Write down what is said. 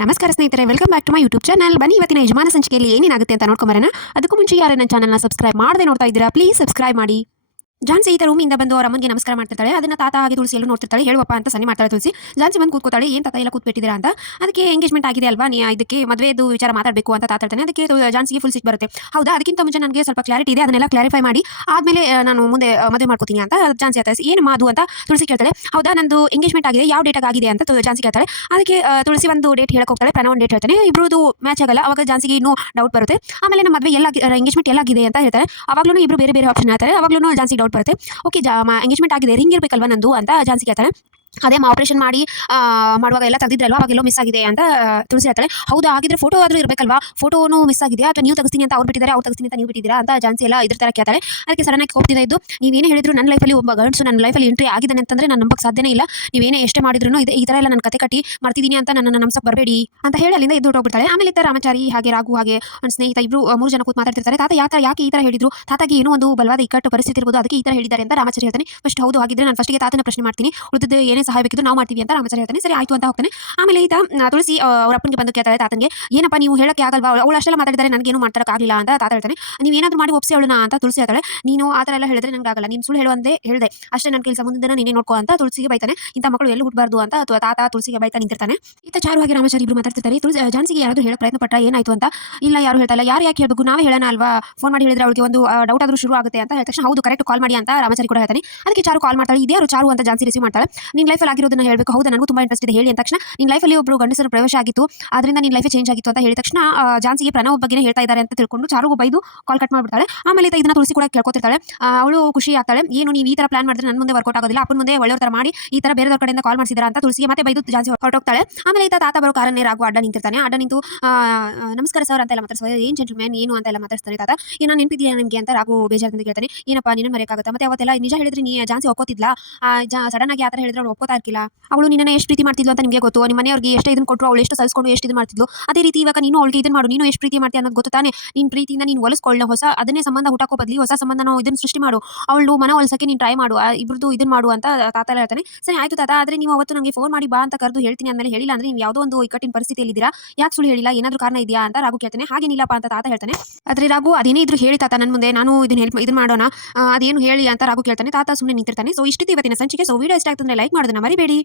ನಮಸ್ಕಾರ ಸ್ನೇಹಿತರೆ, welcome back to my YouTube channel. ಬನ್ನಿ ಇವತ್ತಿನ ಯಜಮಾನ ಸಂಚಿಕೆಯಲ್ಲಿ ಏನೇನಾಗುತ್ತೆ ಅಂತ ನೋಡ್ಕೊಂಬರೋಣ. ಅದಕ್ಕೂ ಮುಂಚೆ ಯಾರು ನನ್ನ ಚಾನಲ್ನ ಸಬ್ಸ್ಕ್ರೈಬ್ ಮಾಡದೆ ನೋಡ್ತಾ ಇದ್ದೀರಾ, ಪ್ಲೀಸ್ ಸಬ್ಸ್ಕ್ರೈಬ್ ಮಾಡಿ. ಝಾನ್ಸಿ ಈ ರೂಮಿಂದ ಬಂದು ಅವರ ಅಮ್ಮನಿಗೆ ನಮಸ್ಕಾರ ಮಾಡ್ತಿರ್ತಾಳೆ. ಅದನ್ನ ತಾತ ಹಾಗೆ ತುಳಸಿ ಎಲ್ಲೂ ನೋಡ್ತಿರ್ತಾಳೆ. ಹೇಳುವಪ್ಪ ಅಂತ ಸನ್ನೆ ಮಾಡ್ತಾಳೆ ತುಳಸಿ. ಝಾನ್ಸಿ ಬಂದು ಕೂತ್ಕೋತಾಳೆ. ಏನು ತಾತ ಎಲ್ಲ ಕೂತ್ಬಿಟ್ಟಿದ್ದೀರಾ ಅಂತ. ಅದಕ್ಕೆ ಎಂಗೇಜ್ಮೆಂಟ್ ಆಗಿದೆ ಅಲ್ವಾ, ನೀ ಇದಕ್ಕೆ ಮದುವೆದು ವಿಚಾರ ಮಾತಾಡಬೇಕು ಅಂತ ತಾತ ಹೇಳ್ತಾನೆ. ಅದಕ್ಕೆ ಝಾನ್ಸಿಗೆ ಫುಲ್ ಸಿಟ್ಟು ಬರುತ್ತೆ. ಹೌದಾ, ಅದಕ್ಕಿಂತ ಮುಂಚೆ ನನಗೆ ಸ್ವಲ್ಪ ಕ್ಲಾರಿಟಿ ಇದೆ, ಅದನ್ನೆಲ್ಲ ಕ್ಲಾರಿಫೈ ಮಾಡಿ ಆದಮೇಲೆ ನಾನು ಮುಂದೆ ಮದುವೆ ಮಾಡ್ಕೋತೀನಿ ಅಂತ ಝಾನ್ಸಿ ಹೇಳ್ತಾಳೆ. ಏನಮ್ಮ ಅದು ಅಂತ ತುಳಸಿ ಕೇಳ್ತಾಳೆ. ಹೌದಾ, ನಂದು ಎಂಗೇಜ್ಮೆಂಟ್ ಆಗಿದೆ, ಯಾವ ಡೇಟ್ ಆಗಿದೆ ಅಂತ ಝಾನ್ಸಿ ಕೇಳ್ತಾಳೆ. ಅದಕ್ಕೆ ತುಳಸಿ ಒಂದು ಡೇಟ್ ಹೇಳಕ್ಕೆ ಹೋಗ್ತಾಳೆ. ಪ್ರಣವ್ ಒಂದು ಡೇಟ್ ಹೇಳ್ತಾನೆ. ಇಬ್ಬರದು ಮ್ಯಾಚ್ ಆಗಲ್ಲ. ಅವಾಗ ಝಾನ್ಸಿಗೆ ಇನ್ನೂ ಡೌಟ್ ಬರುತ್ತೆ. ಆಮೇಲೆ ನಮ್ಮ ಮದುವೆ ಎಲ್ಲ ಎಂಗೇಜ್ಮೆಂಟ್ ಎಲ್ಲಾಗಿದೆ ಅಂತ ಹೇಳ್ತಾರೆ. ಅವಾಗಲೂ ಇಬ್ಬರು ಬೇರೆ ಬೇರೆ ಆಪ್ಷನ್ ಹೇಳ್ತಾರೆ. ಅವಾಗಲೂ ಝಾನ್ಸಿ ಡೌಟ್ ಬರುತ್ತೆ. ಓಕೆ, ಎಂಗೇಜ್ಮೆಂಟ್ ಆಗಿದೆ, ರಿಂಗ್ ಇರಬೇಕಲ್ವಾ ನಂದು ಅಂತ ಝಾನ್ಸಿ ಕೇಳ್ತಾಳೆ. ಅದೇ ಆಪರೇಷನ್ ಮಾಡಿ ಮಾಡುವಾಗ ಎಲ್ಲ ತೆಗೆದಿದ್ರಲ್ವಾ, ಅವಾಗೆಲ್ಲೋ ಮಿಸ್ ಆಗಿದೆ ಅಂತ ತುಳಸಿ ಹೇಳ್ತಾಳೆ. ಹೌದಾ, ಆಗಿದ್ರೆ ಫೋಟೋ ಆದರೂ ಇರಬೇಕಲ್ವಾ, ಫೋಟೋನು ಮಿಸ್ ಆಗಿದೆ ಅಥವಾ ನೀವು ತೆಗಿಸ್ತೀನಿ ಅಂತ ಅವ್ರು ಬಿಟ್ಟಿದ್ದಾರೆ, ಅವ್ರು ತೆಗಿಸ್ತೀನಿ ಅಂತ ನೀವು ಬಿಟ್ಟಿದ್ದೀರಾ ಅಂತ ಝಾನ್ಸಿ ಎಲ್ಲ ಇದ್ರ ಥರ ಕೇಳ್ತಾಳೆ. ಅದಕ್ಕೆ ಸಡನ್ ಆಗಿ ಹೋಗ್ತಿದ್ದ ಇದ್ದು, ನೀವೇನೇ ಹೇಳಿದ್ರು ನನ್ನ ಲೈಫಲ್ಲಿ ಒಬ್ಬ ಗಂಡಸು ನನ್ನ ಲೈಫಲ್ಲಿ ಎಂಟ್ರಿ ಆಗಿದ್ದಾನೆ ಅಂತಂದರೆ ನಾನು ನಂಬಕ್ಕೆ ಸಾಧ್ಯನೇ ಇಲ್ಲ. ನೀವೇನೇ ಎಷ್ಟೇ ಮಾಡಿದ್ರು ಈ ಥರ ಎಲ್ಲ ನನ್ನ ಕತೆ ಕಟ್ಟಿ ಮಾಡ್ತಿದ್ದೀನಿ ಅಂತ ನನ್ನನ್ನು ನಂಬಕ್ಕೆ ಬರಬೇಡಿ ಅಂತ ಹೇಳಿ ಅಲ್ಲಿಂದ ಎದ್ದು ಹೋಗ್ಬಿಡ್ತಾಳೆ. ಆಮೇಲೆ ಇತ್ತ ರಾಮಚಾರಿ ಹಾಗೆ ರಾಘು ಹಾಗೆ ನನ್ನ ಸ್ನೇಹಿತ ಇಬ್ಬರು 3 ಜನ ಕೂತ್ ಮಾತಾಡ್ತಿರ್ತಾರೆ. ತಾತ ಯಾಕೆ ಈ ಥರ ಹೇಳಿದ್ರು, ತಾತಾಗಿ ಏನೋ ಒಂದು ಬಲವಾದ ಇಕ್ಕಟ್ಟು ಪರಿಸ್ಥಿತಿ ಇರ್ಬೋದು, ಅದಕ್ಕೆ ಈ ಥರ ಹೇಳಿದ್ದಾರೆ ಅಂತ ರಾಮಚಾರಿ ಹೇಳ್ತಾನೆ. ಫಸ್ಟ್ ಹೌದು, ಹಾಗಿದ್ರೆ ನಾನು ಫಸ್ಟಿಗೆ ತಾತನ ಪ್ರಶ್ನೆ ಮಾಡ್ತೀನಿ, ಉಳಿದದ್ದು ಏನೇ ಸಹಾಯ ಬೇಕಿದ್ದು ನಾವು ಮಾಡ್ತೀವಿ ಅಂತ ರಾಮಚಾರಿ ಹೇಳ್ತಾನೆ. ಸರಿ ಆಯ್ತು ಅಂತ ಹೋಗ್ತಾನೆ. ಆಮೇಲೆ ಈತ ತುಳಸಿ ಅವ್ರ ಅಪ್ಪನಿಗೆ ಬಂದು ಕೇಳ್ತಾಳೆ ತಾತನಿಗೆ, ಏನಪ್ಪ ನೀವು ಹೇಳಕ್ಕೆ ಆಗಲ್ವಾ, ಅವಳು ಅಷ್ಟೆಲ್ಲ ಮಾತಾಡಿದರೆ ನನಗೇನು ಮಾಡ್ತಾರಕ್ಕಾಗಲಿಲ್ಲ ಅಂತ ತಾತ ಹೇಳ್ತಾನೆ. ನೀವು ಏನಾದರೂ ಮಾಡಿ ಒಪ್ಸಿ ಅವಳನ್ನ ಅಂತ ತುಳಸಿ ಹೇಳ್ತಾಳೆ. ನೀನು ಆ ಥರ ಎಲ್ಲ ಹೇಳಿದ್ರೆ ನನಗೆ ಆಗಲ್ಲ, ನೀನು ಸುಳ್ಳು ಹೇಳುವಂತೆ ಹೇಳಿದೆ ಅಷ್ಟೇ, ನನ್ನ ಕೆಲಸ ಮುಂದಿನ ನೀನೇ ನೋಡ್ಕೋ ಅಂತ ತುಳಸಿಗೆ ಬೈತಾನೆ. ಇಂಥ ಮಕ್ಕಳು ಎಲ್ಲೂ ಹುಟ್ಟಬಾರ್ದು ಅಂತ ತಾತ ತುಳಸಿಗೆ ಬೈತಾ ನಿಂತಿರ್ತಾನೆ. ಈತ ಚಾರು ಹಾಗೆ ರಾಮಚಾರಿ ಇಬ್ರು ಮಾತಾಡ್ತಿರ್ತಾರೆ. ಝಾನ್ಸಿಗೆ ಯಾರಾದರೂ ಹೇಳಕ್ಕೆ ಪ್ರಯತ್ನ ಪಟ್ಟ ಏನಾಯ್ತು ಅಂತ. ಇಲ್ಲ, ಯಾರು ಹೇಳ್ತಾ ಇಲ್ಲ. ಯಾರು ಯಾಕೆ ಹೇಳಬೇಕು, ನಾವೇ ಹೇಳೋಣ ಅಲ್ವಾ, ಫೋನ್ ಮಾಡಿ ಹೇಳಿದ್ರೆ ಅವಳಿಗೆ ಒಂದು ಡೌಟ್ ಆದರೂ ಶುರು ಆಗುತ್ತೆ ಅಂತ ಹೇಳಿದ ತಕ್ಷಣ ಹೌದು ಕರೆಕ್ಟ್, ಕಾಲ್ ಮಾಡಿ ಅಂತ ರಾಮಚಾರಿ ಕೂಡ ಹೇಳ್ತಾನೆ. ಅದಕ್ಕೆ ಚಾರು ಕಾಲ್ ಮಾಡ್ತಾಳೆ. ಇದ್ಯಾರು ಚಾರು ಅಂತ ಝಾನ್ಸಿ ರಿಸೀವ್ ಮಾಡ್ತಾಳೆ. ನಿನ್ನ ಲೈಫಲ್ಲಿ ಆಗಿರೋದನ್ನ ಹೇಳಬೇಕು. ಹೌದಾ, ನನಗೂ ತುಂಬ ಇಂಟ್ರೆಸ್ಟ್ ಇದೆ ಹೇಳಿ ಅಂತ ತಕ್ಷಣ, ನಿನ್ನ ಲೈಫಲ್ಲಿ ಒಬ್ಬರು ಗಂಡಸರ ಪ್ರವೇಶ ಆಗಿತ್ತು, ಅದರಿಂದ ನಿನ್ನ ಲೈಫೇ ಚೇಂಜ್ ಆಗಿತ್ತು ಅಂತ ಹೇಳಿದ ತಕ್ಷಣ ಝಾನ್ಸಿಗೆ ಪ್ರಣವ್ ಬಗ್ಗೆನೇ ಹೇಳ್ತಾ ಇದ್ದಾರೆ ಅಂತ ತಿಳ್ಕೊಂಡು ಚಾರುಗೂ ಬೈದು ಕಾಲ್ ಕಟ್ ಮಾಡಿಬಿಡ್ತಾಳೆ. ಆಮೇಲೆ ಇದನ್ನ ತುಳಸಿ ಕೂಡ ಕೇಳ್ಕೊತಿರ್ತಾಳೆ. ಅವಳು ಖುಷಿ ಆಗ್ತಾಳೆ. ಏನು ನೀವು ಈ ಥರ ಪ್ಲಾನ್ ಮಾಡಿದ್ರೆ ನನ್ನ ಮುಂದೆ ವರ್ಕೌಟ್ ಆಗೋದಿಲ್ಲ, ಅಪ್ಪನ ಮುಂದೆ ಒಳ್ಳೆಯವ್ರ ಥರ ಮಾಡಿ ಈ ಥರ ಬೇರೆಯವ್ರ ಕಡೆಯಿಂದ ಕಾಲ್ ಮಾಡಿಸಿದಾರ ಅಂತ ತುಳಸಿಗೆ ಮತ್ತೆ ಬೈದು ಝಾನ್ಸಿ ಹೊರಟೋಗ್ತಾಳೆ. ಆಮೇಲೆ ತಾತ ಬರೋ ಕಾರನ್ನೇ ರಾಘು ಅಡ್ಡ ನಿಂತಿರ್ತಾನೆ. ಅಡ್ಡ ನಿಂತು ನಮಸ್ಕಾರ ಸರ್ ಅಂತೆಲ್ಲ ಮಾತಾಡ್ತಾರೆ. ಏನು ಜೆಂಟಲ್ಮ್ಯಾನ್ ಏನು ಅಂತೆಲ್ಲ ಮಾತಾಡ್ತಾನೆ ತಾತ. ಏನೋ ನೆನಪಿದೆಯಾ ನಿಮಗೆ ಅಂತ ರಾಘು ಬೇಜಾರಿಂದ ಕೇಳ್ತಾನೆ. ಏನಪ್ಪ ನಿನ್ನ ಮರೆಯಕ್ಕಾಗುತ್ತೆ, ಮತ್ತೆ ಅವತ್ತೆಲ್ಲ ನಿಜ ಹೇಳಿದ್ರೆ ನೀ ಝಾನ್ಸಿ ಒಪ್ಕೋತಿದ್ಲಾ, ಸಡನ್ ಆಗಿ ಆ ಥರ ಹೇಳಿದ್ರೆ ಅವಳು ಒಪ್ಕೋತಾ ಇರ್ಕಿಲ್ಲ. ಅವಳು ನಿನ್ನ ಎಷ್ಟು ಪ್ರೀತಿ ಮಾಡ್ತಿದ್ಲು ಅಂತ ನಿಮಗೆ ಗೊತ್ತು, ನಿಮ್ಮ ಮನೆಯವ್ರಿಗೆ ಎಷ್ಟು ಇದನ್ನು ಕೊಟ್ಟರು, ಅವಳು ಎಷ್ಟು ಸಲ್ಸ್ಕೊಂಡು ಎಷ್ಟು ಇದು ಮಾಡ್ತಿದ್ಲು. ಅದೇ ರೀತಿ ಇವಾಗ ನೀನು ಅವಳಿಗೆ ಇದನ್ನು ಮಾಡು, ನೀನು ಎಷ್ಟು ಪ್ರೀತಿ ಮಾಡ್ತೀಯ ಅನ್ನೋದು ಗೊತ್ತು ತಾನೆ. ನಿನ್ನ ಪ್ರೀತಿಯಿಂದ ನೀನು ಒಲಿಸ್ಕೊಳ್ಳೋ ಹೊಸ ಅದನ್ನೇ ಸಂಬಂಧ ಹುಟ್ಟಾಕೋ ಬದಲಿ ಹೊಸ ಸಂಬಂಧ ನಾವು ಇದನ್ನು ಸೃಷ್ಟಿ ಮಾಡು, ಅವಳು ಮನ ಒಲಿಸೋಕ್ಕೆ ನೀನು ಟ್ರೈ ಮಾಡು, ಇಬ್ಬರದು ಇದನ್ನು ಮಾಡು ಅಂತ ತಾತ ಹೇಳ್ತಾನೆ. ಸರಿ ಆಯ್ತು ತಾತ, ಆದರೆ ನೀವು ಅವತ್ತು ನನಗೆ ಫೋನ್ ಮಾಡಿ ಬಾ ಅಂತ ಕರೆದು ಹೇಳ್ತೀನಿ ಅಂದಮೇಲೆ ಹೇಳಿಲ್ಲ ಅಂದರೆ ನೀವು ಯಾವುದೋ ಒಂದು ಇಕ್ಕಟ್ಟಿನ ಪರಿಸ್ಥಿತಿಯಲ್ಲಿದ್ದೀರಾ, ಯಾಕೆ ಸುಳ್ಳು ಹೇಳಿಲ್ಲ, ಏನಾದರೂ ಕಾರಣ ಇದೆಯಾ ಅಂತ ರಾಘು ಕೇಳ್ತಾನೆ. ಹಾಗೇನಿಲ್ಲಪ್ಪ ಅಂತ ತಾತ ಹೇಳ್ತಾನೆ. ಆದರೆ ರಾಘು ಅದೇನೇ ಇದ್ರು ಹೇಳಿ ತಾತ ನನ್ನ ಮುಂದೆ, ನಾನು ಇದನ್ನು ಮಾಡೋಣ, ಅದೇನು ಹೇಳಿ ಅಂತ ರಾಘು ಕೇಳ್ತಾನೆ. ತಾತ ಸುಮ್ಮನೆ ನಿಂತಿರ್ತಾನೆ. ಸೊ ಇಷ್ಟಿತ್ತು ಇವತ್ತಿನ ಸಂಚಿಕೆ. ಸೊ ವಿಡಿಯೋ ಇಷ್ಟ ಆಗ್ತಂದ್ರೆ ಲೈಕ್ ಮಾಡೋದನ್ನ ಮರಿಬೇಡಿ.